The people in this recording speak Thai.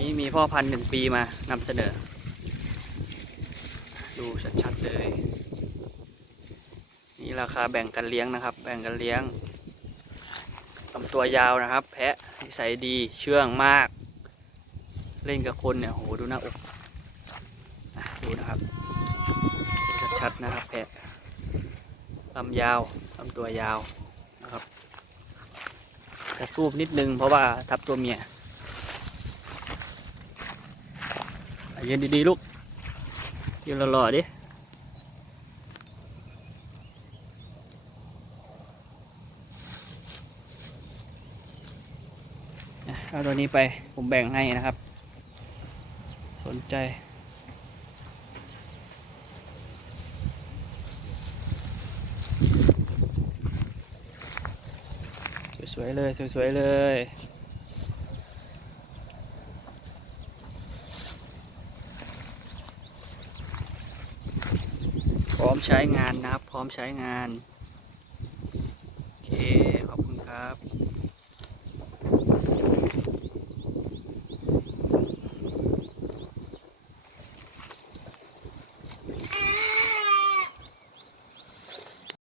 นี่มีพ่อพันธุ์หนึ่งปีมานำเสนอ ดูชัดๆเลย นี่ราคาแบ่งกันเลี้ยงนะครับ แบ่งกันเลี้ยงลำตัวยาวนะครับ แพะนิสัยดีเชื่องมาก เล่นกับคนเนี่ยโหดูหน้าอกดูนะครับดูชัดๆนะครับ แพะลำยาวลำตัวยาวนะครับกระสูบนิดนึงเพราะว่าทับตัวเมียอะ ยืนดีๆลูกยืนหล่อๆดิเอาตัวนี้ไปผมแบ่งให้นะครับ สนใจ สวยๆเลย สวยๆเลย ร้อมใช้งานนะครับ พร้อมใช้งาน